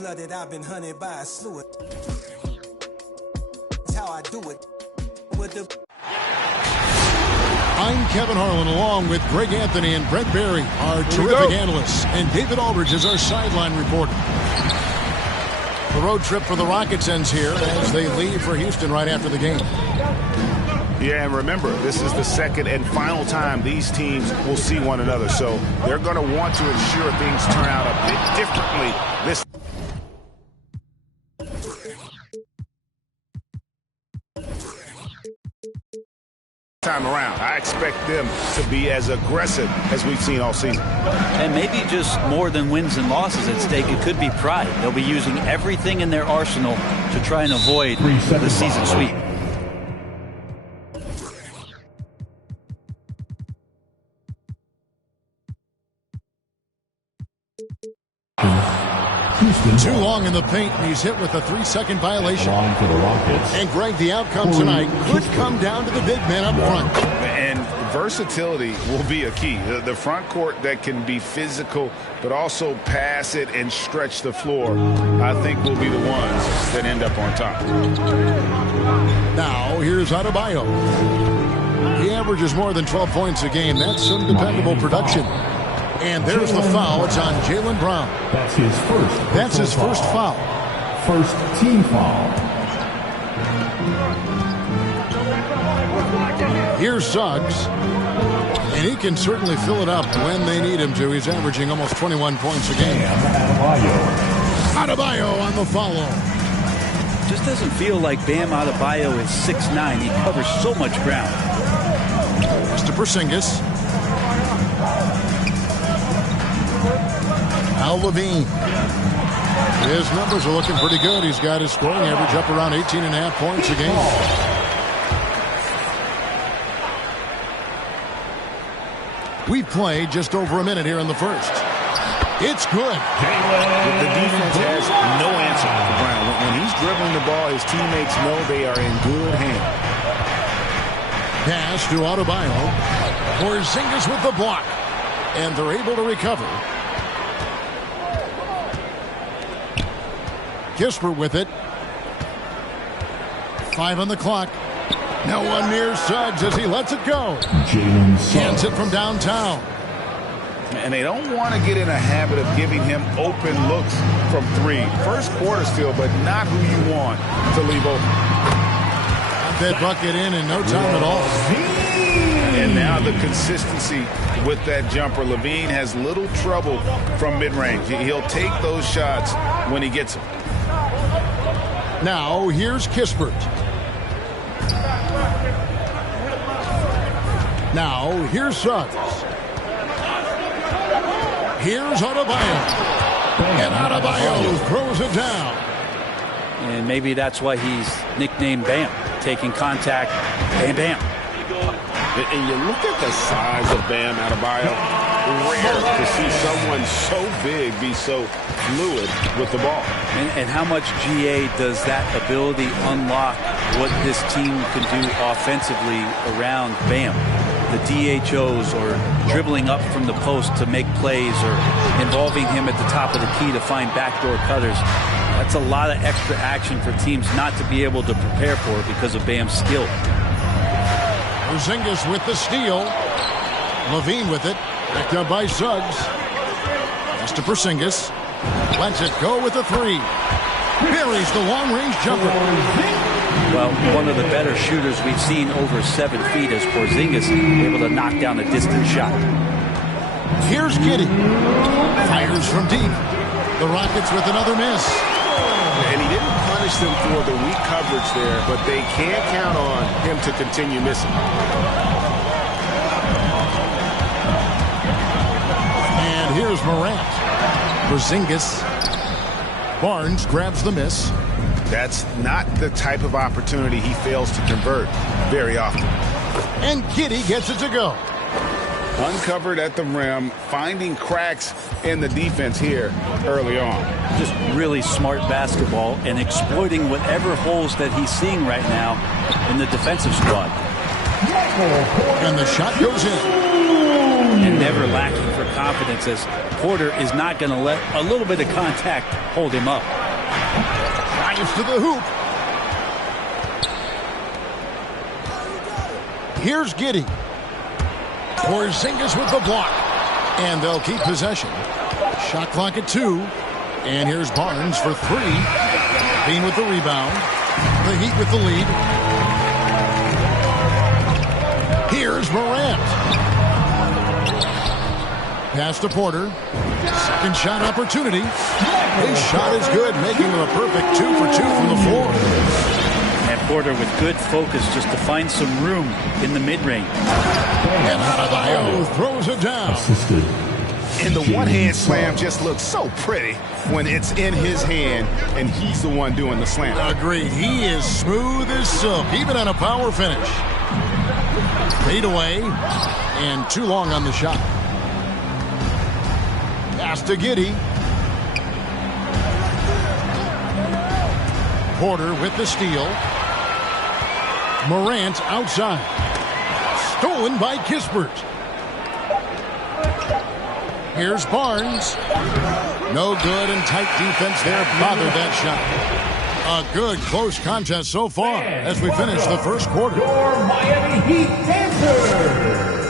Cold-blooded, I've been hunted by a slew of. That's how I do it. With the. I'm Kevin Harlan, along with Greg Anthony and Brent Barry, our terrific analysts, and David Aldridge is our sideline reporter. The road trip for the Rockets ends here as they leave for Houston right after the game. Yeah, and remember, this is the second and final time these teams will see one another, so they're going to want to ensure things turn out a bit differently this time around. I expect them to be as aggressive as we've seen all season. And maybe just more than wins and losses at stake. It could be pride. They'll be using everything in their arsenal to try and avoid the season sweep. Too long in the paint, and he's hit with a 3-second violation. For the Rockets. And Greg, the outcome tonight could come down to the big man up front. And versatility will be a key. The front court that can be physical, but also pass it and stretch the floor, I think will be the ones that end up on top. Now, here's Adebayo. He averages more than 12 points a game. That's some dependable production. And there's the foul. It's on Jaylen Brown. That's his first. That's his first foul. First team foul. Here's Suggs. And he can certainly fill it up when they need him to. He's averaging almost 21 points a game. Adebayo on the follow. Just doesn't feel like Bam Adebayo is 6'9". He covers so much ground. Mr. Porzingis. Al Levine. His numbers are looking pretty good. He's got his scoring average up around 18.5 points a game. We played just over a minute here in the first. It's good. The defense has no answer for Brown. When he's dribbling the ball, his teammates know they are in good hands. Pass to Adebayo. Porzingis with the block. And they're able to recover. Kispert with it. 5 on the clock. No one near Suggs as he lets it go. Cans it from downtown. And they don't want to get in a habit of giving him open looks from 3. First quarter still, but not who you want to leave open. Got that bucket in no time at all. And now the consistency with that jumper. Levine has little trouble from mid-range. He'll take those shots when he gets them. Now, here's Kispert. Now, here's Suggs. Here's Adebayo. And Adebayo throws it down. And maybe that's why he's nicknamed Bam. Taking contact, bam, bam. And you look at the size of Bam Adebayo. Rare to see someone so big be so fluid with the ball. And how much GA does that ability unlock what this team can do offensively around Bam? The DHOs or dribbling up from the post to make plays or involving him at the top of the key to find backdoor cutters. That's a lot of extra action for teams not to be able to prepare for because of Bam's skill. Porzingis with the steal. Levine with it. Backed up by Suggs. Pass to Porzingis. Lets it go with a 3. Buries the long-range jumper. Well, one of the better shooters we've seen over 7 feet as Porzingis able to knock down a distant shot. Here's Giddey. Fires from deep. The Rockets with another miss. And he didn't punish them for the weak coverage there, but they can't count on him to continue missing. And here's Morant. Porzingis. Barnes grabs the miss. That's not the type of opportunity he fails to convert very often. And Giddey gets it to go. Uncovered at the rim, finding cracks in the defense here early on. Just really smart basketball and exploiting whatever holes that he's seeing right now in the defensive squad. And the shot goes in. And never lacking for confidence as Porter is not going to let a little bit of contact hold him up. Drives to the hoop. Here's Giddey. Porzingis with the block. And they'll keep possession. Shot clock at 2. And here's Barnes for 3. Bean with the rebound. The Heat with the lead. Here's Morant. Pass to Porter. Second shot opportunity. His shot is good, making him a perfect 2 for 2 from the floor. And Porter with good focus just to find some room in the mid-range. And Adebayo throws it down. Assisted. And the one-hand slam just looks so pretty when it's in his hand and he's the one doing the slam. Agreed. He is smooth as silk, even on a power finish. Fade away, and too long on the shot. Pass to Giddey. Porter with the steal. Morant outside. Stolen by Kispert. Here's Barnes. No good, and tight defense there bothered that shot. A good close contest so far as we finish the first quarter. Your Miami Heat Dancers.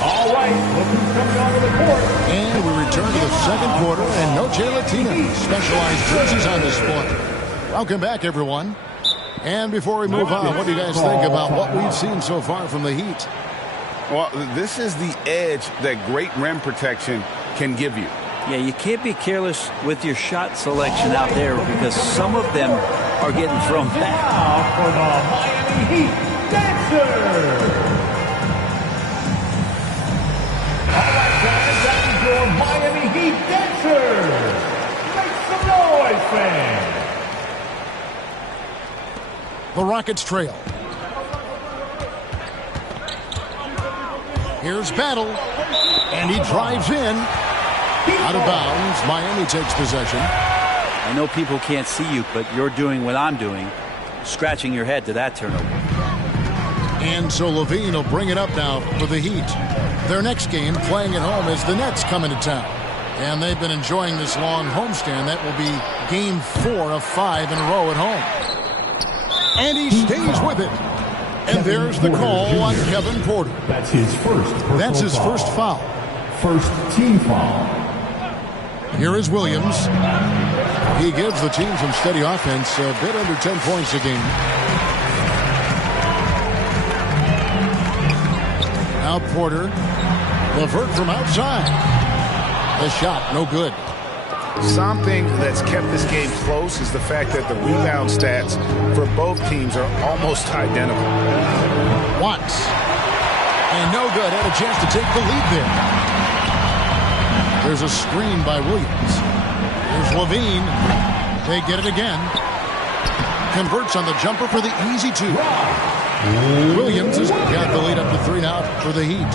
All right, look who's coming onto the court. And we return to the second quarter, and no Latina. Specialized jerseys on display. Welcome back, everyone. And before we move on, what do you guys think about what we've seen so far from the Heat? Well, this is the edge that great rim protection can give you. Yeah, you can't be careless with your shot selection out there because some of them are getting thrown back. Now for the Miami Heat Dancers. All right, guys, that is your Miami Heat Dancers. Make some noise, fans. The Rockets trail. Here's Battle, and he drives in. Out of bounds, Miami takes possession. I know people can't see you, but you're doing what I'm doing, scratching your head to that turnover. And so Levine will bring it up now for the Heat. Their next game, playing at home, is the Nets coming to town. And they've been enjoying this long homestand. That will be game 4 of 5 in a row at home. And he stays with it. And there's the call on Kevin Porter. That's his first personal That's his foul. first foul. First team foul. Here is Williams. He gives the team some steady offense, a bit under 10 points a game. Now Porter. LeVert from outside. The shot, no good. Something that's kept this game close is the fact that the rebound stats for both teams are almost identical. Watts. And no good. Had a chance to take the lead there. There's a screen by Williams. Here's Levine. They get it again. Converts on the jumper for the easy 2. Williams has got the lead up to 3 now for the Heat.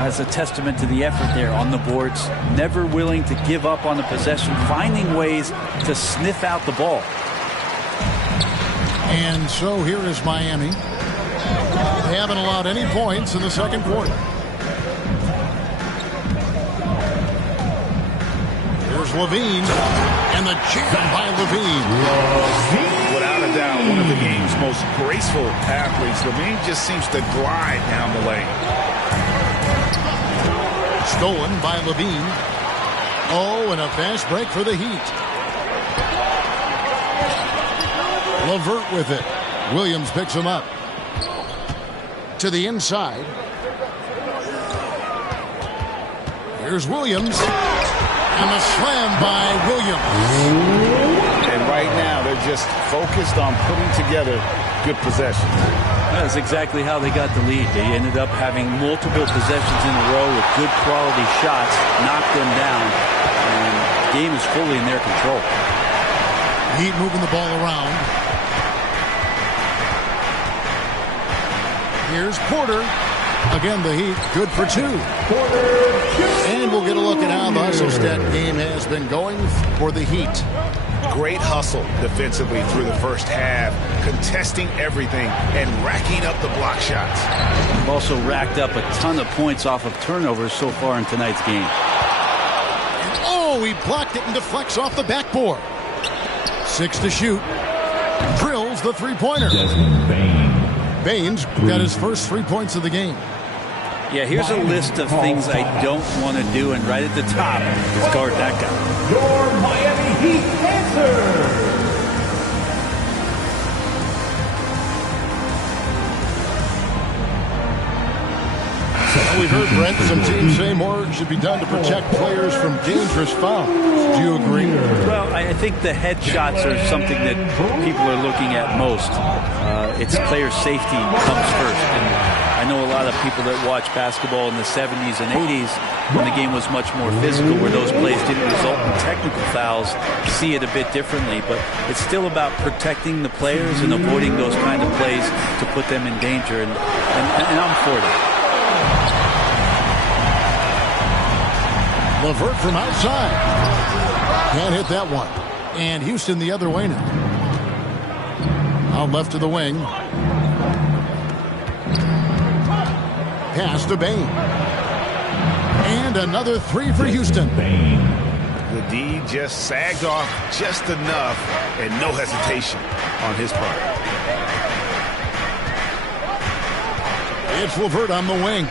That's a testament to the effort there on the boards. Never willing to give up on the possession, finding ways to sniff out the ball. And so here is Miami. They haven't allowed any points in the second quarter. Here's Levine. And the jam by Levine. Without a doubt, one of the game's most graceful athletes. Levine just seems to glide down the lane. Stolen by Levine. Oh, and a fast break for the Heat. LeVert with it. Williams picks him up. To the inside. Here's Williams. And the slam by Williams. And right now, they're just focused on putting together good possession. That's exactly how they got the lead. They ended up having multiple possessions in a row with good quality shots, knocked them down, and the game is fully in their control. Heat moving the ball around. Here's Porter. Again, the Heat good for 2. And we'll get a look at how the hustle stat game has been going for the Heat. Great hustle defensively through the first half, contesting everything and racking up the block shots. They've also racked up a ton of points off of turnovers so far in tonight's game. Oh, he blocked it and deflects off the backboard. 6 to shoot. Drills the three-pointer. Baines got his first 3 points of the game. Yeah, here's a list of things I don't want to do, and right at the top is guard that guy. Your Miami Heat answer. We've heard, Brent, some teams say more should be done to protect players from dangerous fouls. Do you agree? Well, I think the headshots are something that people are looking at most. It's player safety comes first. And I know a lot of people that watch basketball in the 70s and 80s when the game was much more physical, where those plays didn't result in technical fouls, see it a bit differently. But it's still about protecting the players and avoiding those kind of plays to put them in danger. And I'm for that. LeVert from outside. Can't hit that one. And Houston the other way now. Out left to the wing. Pass to Bane. And another 3 for Houston. The D just sagged off just enough and no hesitation on his part. It's LeVert on the wing.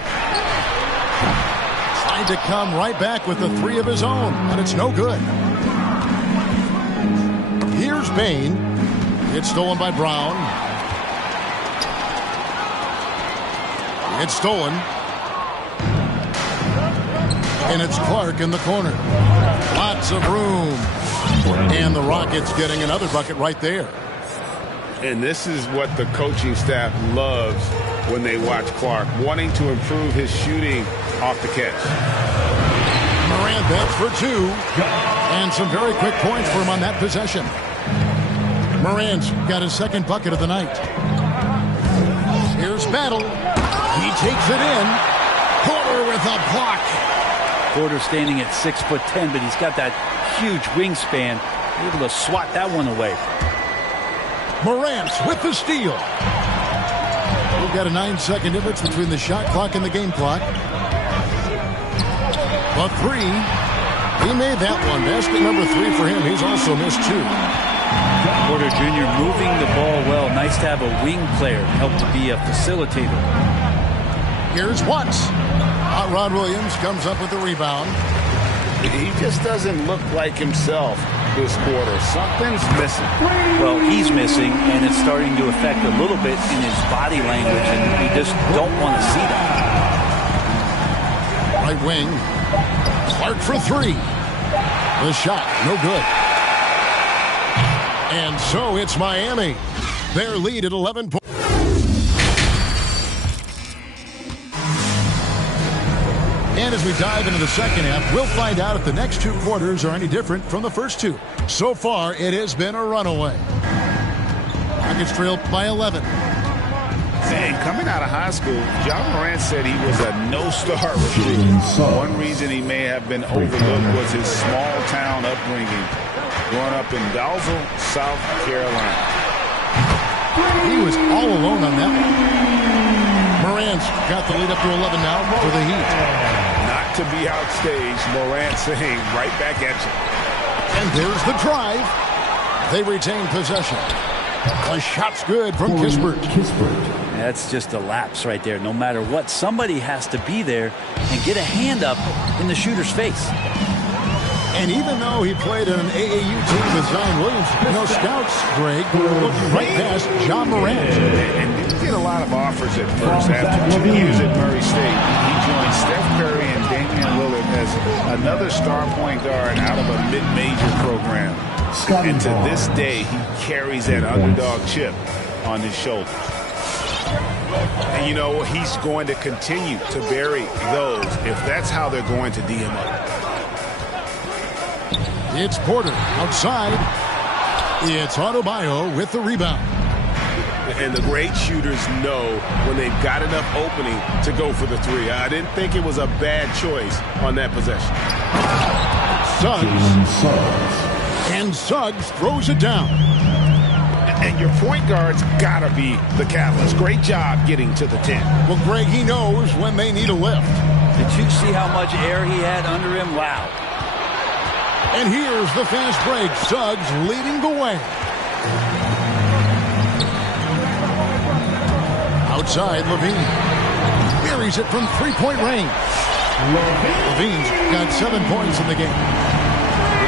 Tried to come right back with the 3 of his own, but it's no good. Here's Bane. It's stolen by Brown. It's stolen. And it's Clark in the corner. Lots of room. And the Rockets getting another bucket right there. And this is what the coaching staff loves when they watch Clark, wanting to improve his shooting off the catch. Morant bets for 2. And some very quick points for him on that possession. Morant's got his second bucket of the night. Here's Battle. He takes it in. Porter with a block. Porter standing at 6'10", but he's got that huge wingspan, able to swat that one away. Morant with the steal. We've got a 9-second difference between the shot clock and the game clock. A 3. He made that one. Basket number 3 for him. He's also missed 2. Porter Jr. moving the ball well. Nice to have a wing player help to be a facilitator. Here's Watts. Ron Williams comes up with the rebound. He just doesn't look like himself this quarter. Something's missing. Well, he's missing, and it's starting to affect a little bit in his body language, and we just don't want to see that. Right wing. Clark for 3. The shot, no good. And so it's Miami. Their lead at 11 points. And as we dive into the second half, we'll find out if the next 2 quarters are any different from the first 2. So far, it has been a runaway. Rockets trail by 11. And coming out of high school, Ja Morant said he was a no-star recruit. One reason he may have been overlooked was his small-town upbringing, growing up in Dalzell, South Carolina. He was all alone on that one. Morant's got the lead up to 11 now for the Heat. Not to be outstaged, Morant saying right back at you. And there's the drive. They retain possession. The shot's good from Kispert. That's just a lapse right there. No matter what, somebody has to be there and get a hand up in the shooter's face. And even though he played in an AAU team with Zion Williams, no scouts, Greg, looking right past Ja Morant. And didn't get a lot of offers at first. After 2 years at Murray State, he joined Steph Curry and Damian Lillard as another star point guard out of a mid-major program. And to this day, he carries that underdog chip on his shoulders. And you know, he's going to continue to bury those if that's how they're going to D him up. It's Porter outside. It's Adebayo with the rebound. And the great shooters know when they've got enough opening to go for the 3. I didn't think it was a bad choice on that possession. Suggs. And Suggs throws it down. And your point guard's got to be the catalyst. Great job getting to the 10. Well, Greg, he knows when they need a lift. Did you see how much air he had under him? Wow. And here's the fast break. Suggs leading the way. Outside, Levine. Buries it from three-point range. Levine's got 7 points in the game.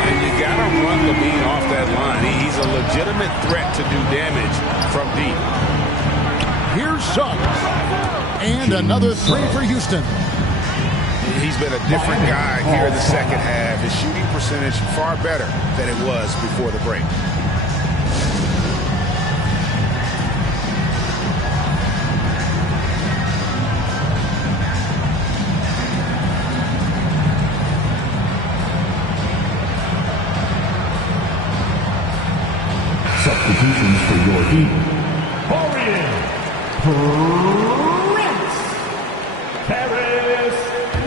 And you got to run Levine off that line. He's a legitimate threat to do damage from deep. Here's Suggs. And another three for Houston. He's been a different guy here in the second half. His shooting percentage far better than it was before the break. Substitutions for your Heat. Dorian Prince. Paris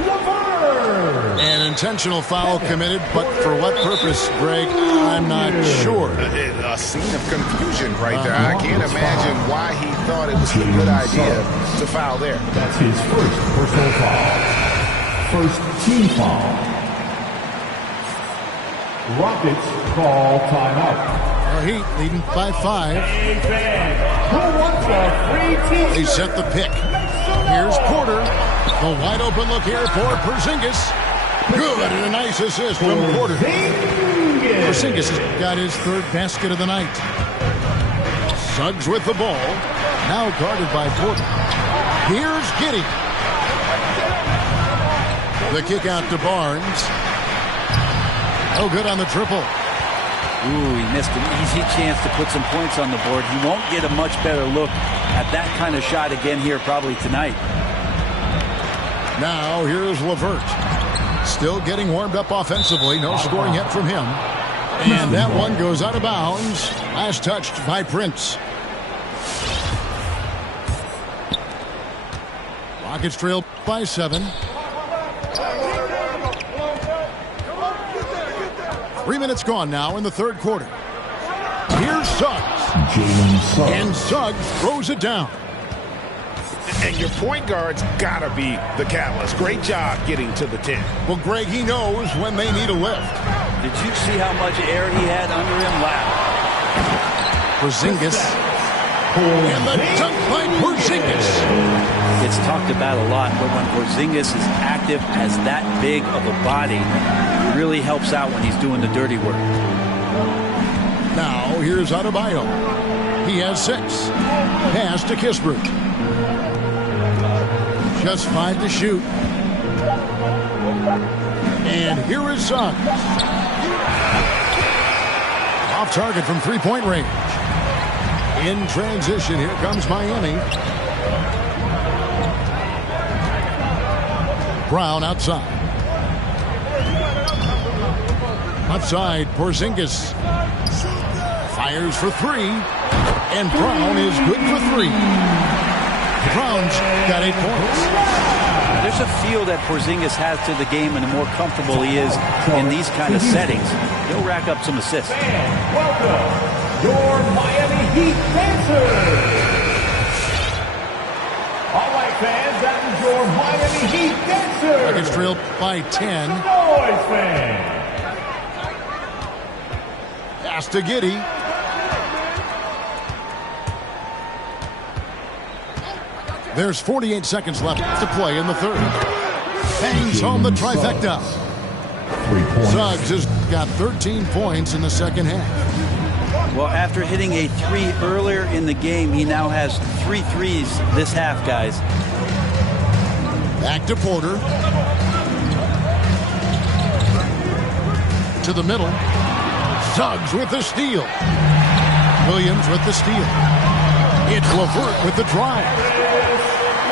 LeVert. An intentional foul committed, but for what purpose, Greg? I'm not sure. A scene of confusion right there. I can't imagine why he thought it was a good idea to foul there. That's his first personal foul. First team foul. Rockets call timeout. Heat leading by 5. Who wants a free team? They set the pick. Here's Porter. The wide open look here for Porzingis. Good, and a nice assist from Porter. Porzingis has got his third basket of the night. Suggs with the ball. Now guarded by Porter. Here's Giddey. The kick out to Barnes. Oh, good on the triple. Ooh, he missed an easy chance to put some points on the board. He won't get a much better look at that kind of shot again here probably tonight. Now here's LeVert. Still getting warmed up offensively. No scoring yet from him. And that one goes out of bounds. Last touched by Prince. Rockets trail by 7. 3 minutes gone now in the third quarter. Here's Suggs. And Suggs throws it down. And your point guard's got to be the catalyst. Great job getting to the 10. Well, Greg, he knows when they need a lift. Did you see how much air he had under him? Wow. Porzingis. And the dunk by Porzingis. It's talked about a lot, but when Porzingis is active as that big of a body, it really helps out when he's doing the dirty work. Now, here's Adebayo. He has 6. Pass to Kispert. Just 5 to shoot. And here is Suggs. Off target from three-point range. In transition, here comes Miami. Brown outside. Outside, Porzingis. Fires for 3. And Brown is good for 3. Brown's got 8 points. There's a feel that Porzingis has to the game, and the more comfortable he is in these kind of settings, he'll rack up some assists. Welcome, your Miami Heat dancers. All right, fans, that is your Miami Heat dancers. Rockets trail by 10. Noise fans. Pass to Giddey. There's 48 seconds left to play in the third. Bangs home the trifecta. Suggs has got 13 points in the second half. Well, after hitting a 3 earlier in the game, he now has 3 threes this half, guys. Back to Porter. To the middle. Suggs with the steal. Williams with the steal. It's LeVert with the drive.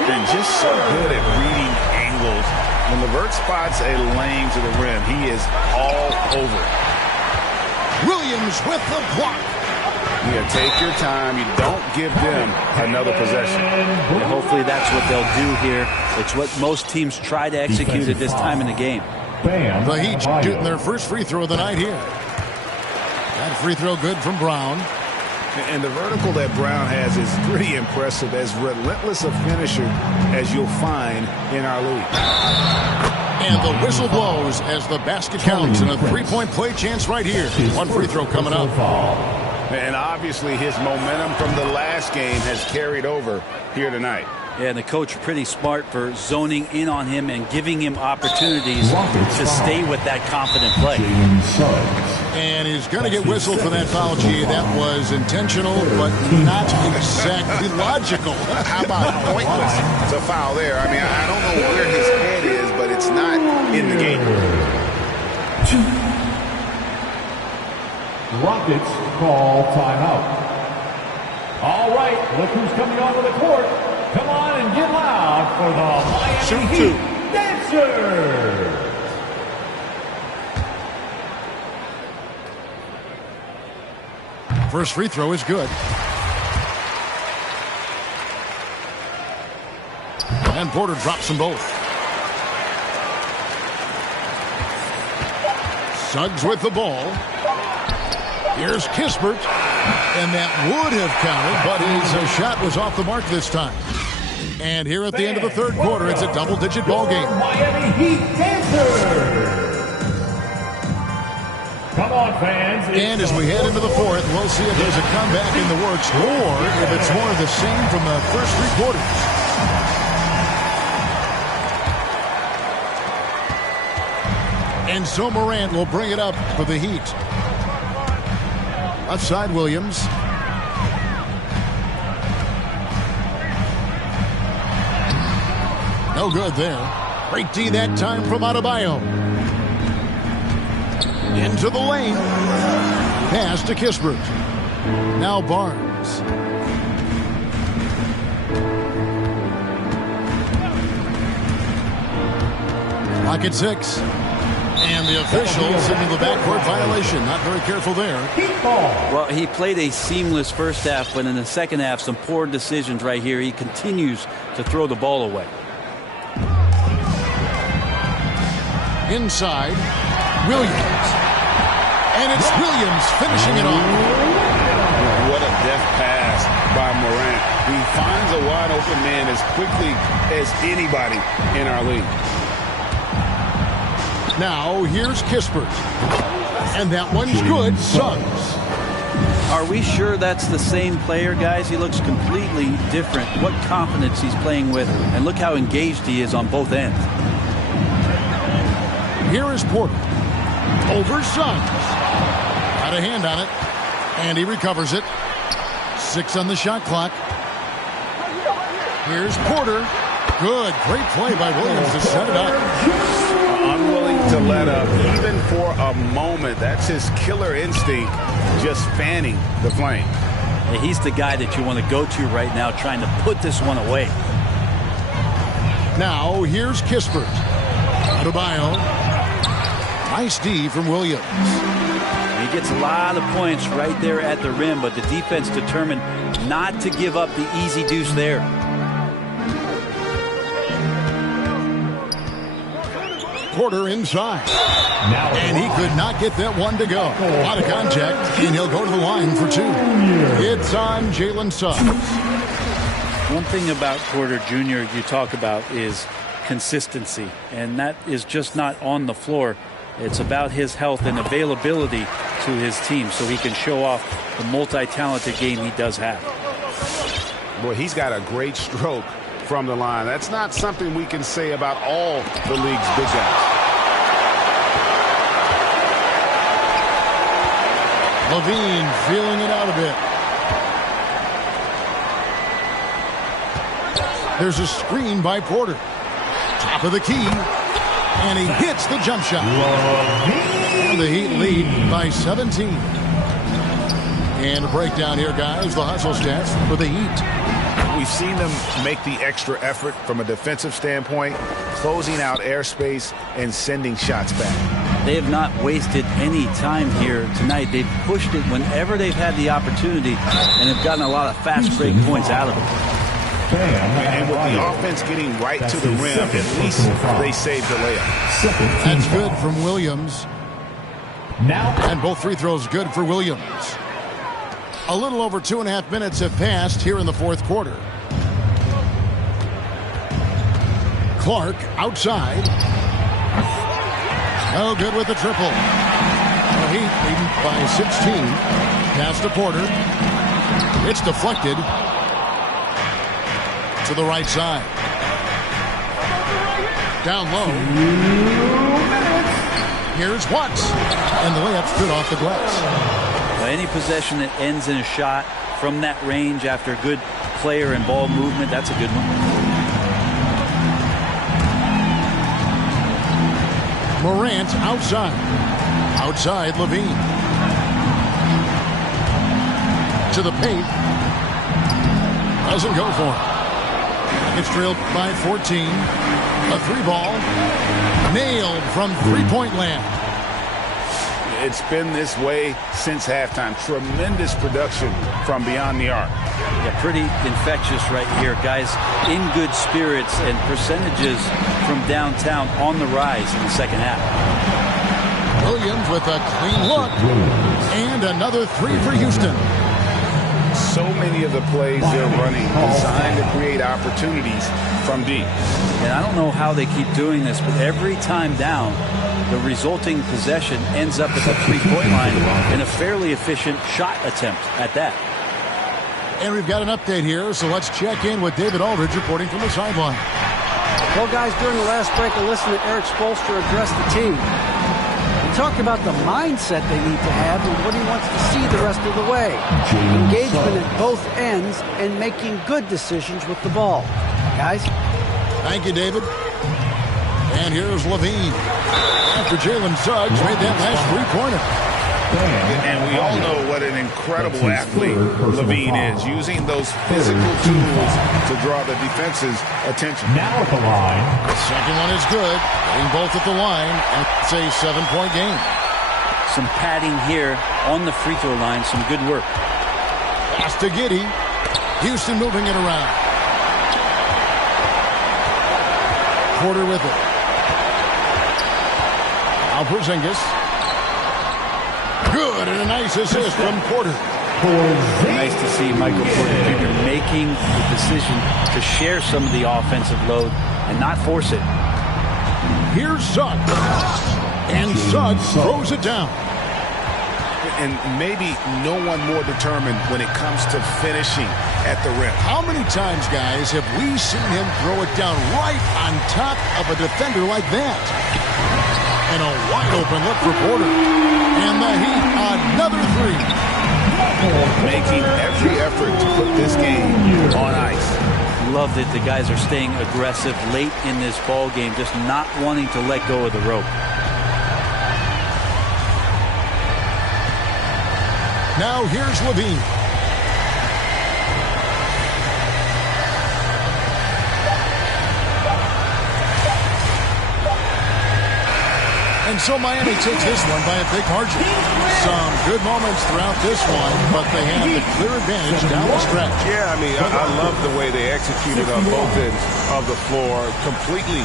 And just so good at reading angles. When LeVert spots a lane to the rim, he is all over it. Williams with the block. Yeah, take your time. You don't give them another possession. And hopefully that's what they'll do here. It's what most teams try to execute at this time in the game. The Heat shooting their first free throw of the night here. That free throw good from Brown. And the vertical that Brown has is pretty impressive, as relentless a finisher as you'll find in our league. And the whistle blows as the basket counts, and a three-point play chance right here. One free throw coming up. And obviously his momentum from the last game has carried over here tonight. Yeah, and the coach pretty smart for zoning in on him and giving him opportunities to stay with that confident play. And he's going to get whistled for that foul, G. That was intentional, but not exactly logical. How about pointless? It's a foul there. I mean, I don't know where his head is, but it's not in the game. Rockets call timeout. All right, look who's coming onto the court. Come on and get loud for the Miami Heat Dancers. First free throw is good. And Porter drops them both. Suggs with the ball. Here's Kispert. And that would have counted, but his shot was off the mark this time. And here at the end of the third quarter, it's a double-digit ball game. Miami Heat Dancers. Come on, fans. And as we head into the fourth, we'll see if there's a comeback in the works or if it's more of the same from the first three quarters. And so Morant will bring it up for the Heat. Left side, Williams. No good there. Great D that time from Adebayo. Into the lane. Pass to Kispert. Now Barnes. Rocket 6. And the official sending the backcourt violation. Not very careful there. Well, he played a seamless first half, but in the second half, some poor decisions right here. He continues to throw the ball away. Inside, Williams. And it's Williams finishing it off. What a deft pass by Morant. He finds a wide open man as quickly as anybody in our league. Now, here's Kispert. And that one's good. Suggs. Are we sure that's the same player, guys? He looks completely different. What confidence he's playing with, and look how engaged he is on both ends. Here is Porter. Over Suggs. Got a hand on it. And he recovers it. 6 on the shot clock. Here's Porter. Good. Great play by Williams to set it up. Unwilling to let up, even for a moment. That's his killer instinct, just fanning the flame. He's the guy that you want to go to right now, trying to put this one away. Now, here's Kispert. Adebayo. Nice D from Williams. He gets a lot of points right there at the rim, but the defense determined not to give up the easy deuce there. Porter inside. And he could not get that one to go. A lot of contact, and he'll go to the line for 2. It's on Jalen Suggs. One thing about Porter Jr. you talk about is consistency, and that is just not on the floor. It's about his health and availability to his team so he can show off the multi-talented game he does have. Boy, he's got a great stroke from the line. That's not something we can say about all the league's big guys. Levine feeling it out a bit. There's a screen by Porter. Top of the key. And he hits the jump shot. And the Heat lead by 17. And a breakdown here, guys. The hustle stats for the Heat. We've seen them make the extra effort from a defensive standpoint, closing out airspace and sending shots back. They have not wasted any time here tonight. They've pushed it whenever they've had the opportunity and have gotten a lot of fast break points out of it. And with the offense getting right to the rim, at least they saved the layup. That's good from Williams. Now. And both free throws good for Williams. A little over 2.5 minutes have passed here in the fourth quarter. Clark outside. No good with the triple. The Heat leading by 16. Pass to Porter. It's deflected to the right side. Down low. Here's Watts. And the layup's good off the glass. Well, any possession that ends in a shot from that range after good player and ball movement, that's a good one. Morant outside. Outside Levine. To the paint. Doesn't go for it. It's trailed by 14. A three ball. Nailed from three-point land. It's been this way since halftime. Tremendous production from beyond the arc. Yeah, pretty infectious right here. Guys in good spirits and percentages from downtown on the rise in the second half. Williams with a clean look. And another three for Houston. So many of the plays they're running designed to create opportunities from deep. And I don't know how they keep doing this, but every time down, the resulting possession ends up at the three-point line in a fairly efficient shot attempt at that. And we've got an update here, so let's check in with David Aldridge reporting from the sideline. Well, guys, during the last break, I listened to Eric Spoelstra address the team. He talked about the mindset they need to have and what he wants to see the rest of the way. Engagement at both ends and making good decisions with the ball. Guys? Thank you, David. And here's Levine. After Jalen Suggs made that last three-pointer. And we all know what an incredible athlete Levine is, using those physical tools to draw the defense's attention. Now at the line. The second one is good. Getting both at the line, and it's a 7-point game. Some padding here on the free throw line. Some good work. Pass to Giddey. Houston moving it around. Porter with it. Now Porzingis. Good, and a nice assist from Porter. Nice to see Michael Porter Jr. making the decision to share some of the offensive load and not force it. Here's Suggs. And Suggs throws it down. And maybe no one more determined when it comes to finishing at the rim. How many times, guys, have we seen him throw it down right on top of a defender like that? And a wide-open look for Porter. And the Heat, another three. Making every effort to put this game on ice. Love that the guys are staying aggressive late in this ball game, just not wanting to let go of the rope. Now here's Levine. And so Miami takes this one by a big margin. Some good moments throughout this one, but they have the clear advantage down the stretch. Yeah, I mean, I love the way they executed on both ends of the floor. Completely